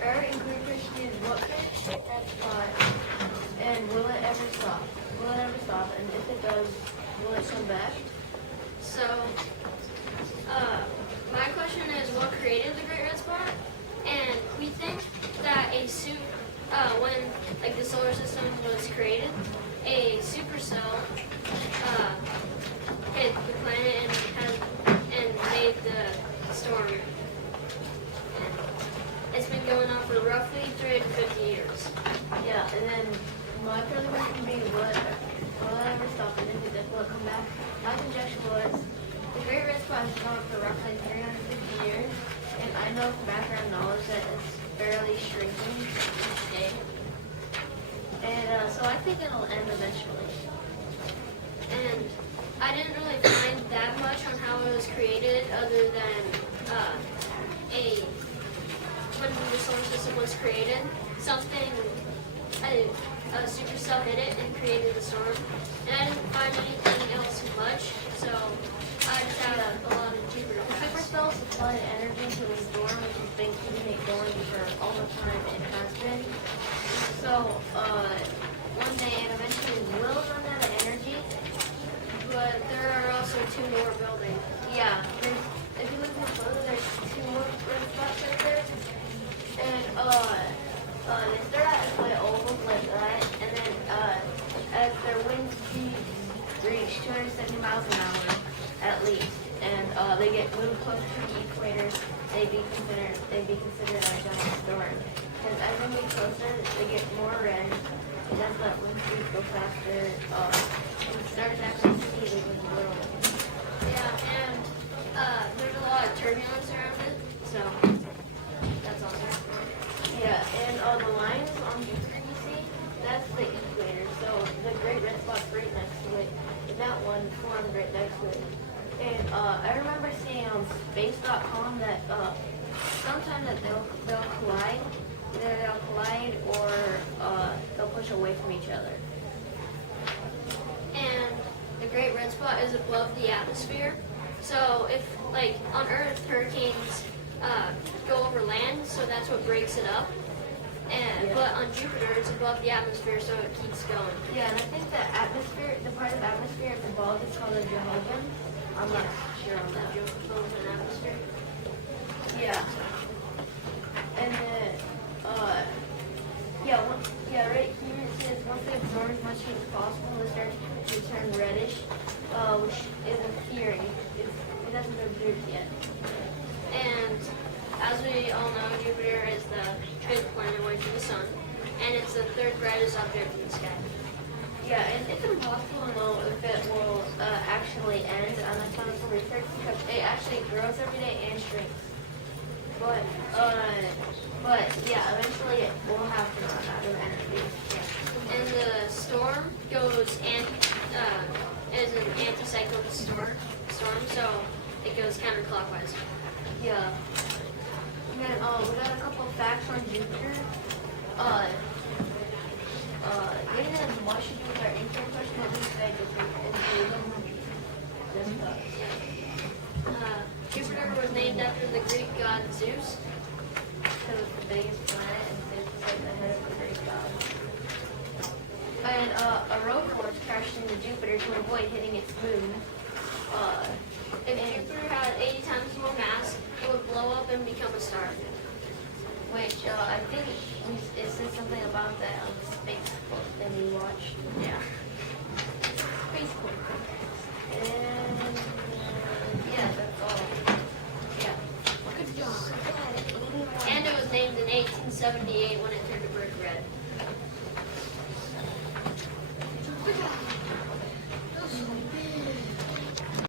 Very encouraged question is what creates the red spot and will it ever stop? Will it ever stop? And if it does, will it come back? So, my question is what created the Great Red Spot? And we think that when like the solar system was created, a supercell hit the planet and made the storm. And it's been going on for roughly 350 years. Yeah, and then my further question would be will it ever stop? And if it does, will it come back? My conjecture was the Great Red Spot has gone on for roughly 350 years, and I know from background knowledge that it's barely shrinking each day. And so I think it'll end eventually. And I didn't really find that much on how it was created other than when the solar system was created, a supercell hit it and created the storm. And I didn't find anything else much, so I just have a lot of Jupiter The facts. supercell supplied energy to the storm, which has been keeping it going for all the time it has been. So one day it eventually will run out of energy. But there are also two more buildings. Yeah, if you look at the photo, there's two more red spots right there. And they start out as like ovals like that, and then as their wind speeds reach 270 miles an hour at least, and they get moved closer to the equator, they'd be considered a giant storm. Because as they get closer, they get more red, and as that wind speed go faster, it starts actually seething with the world. Yeah, and there's a lot of turbulence around it, so that's also important. Yeah, and the lines on Jupiter you see, that's the equator. So the Great Red Spot's right next to it, and that one formed right next to it. And I remember seeing on space.com that sometime that they'll collide. Either they'll collide or they'll push away from each other. And the Great Red Spot is above the atmosphere. So if, like, on Earth, hurricanes go over land, so that's what breaks it up. And Yeah. But on Jupiter, it's above the atmosphere, so it keeps going. Yeah, and I think the atmosphere, the part of atmosphere it's above is called the Jehovah. I'm not sure on that. An atmosphere. Yeah. And then, right here it says once they absorb as much heat as possible, they start to turn reddish, which is a theory. It hasn't been proved yet. And as we all know, Jupiter is the fifth planet away from the sun, and it's the third brightest object in the sky. Yeah, and it's impossible to know if it will actually end unless done some research because it actually grows every day and shrinks. But yeah, eventually it will have to run out of energy. Yeah. And the storm is an anticyclone storm, so it goes counterclockwise. Yeah. And then we got a couple of facts on Jupiter. And then what should do with our intro question that we said Jupiter was named after the Greek god Zeus. because it's the biggest planet and Zeus is like the head of the Greek god. And a rover was crashed into Jupiter to avoid hitting its moon. If Jupiter had 80 times more mass, it would blow up and become a star. Which I think it says something about that on the space book that we watched. Yeah. Space book. And yeah, that's all. Yeah. Good job. And it was named in 1878 when it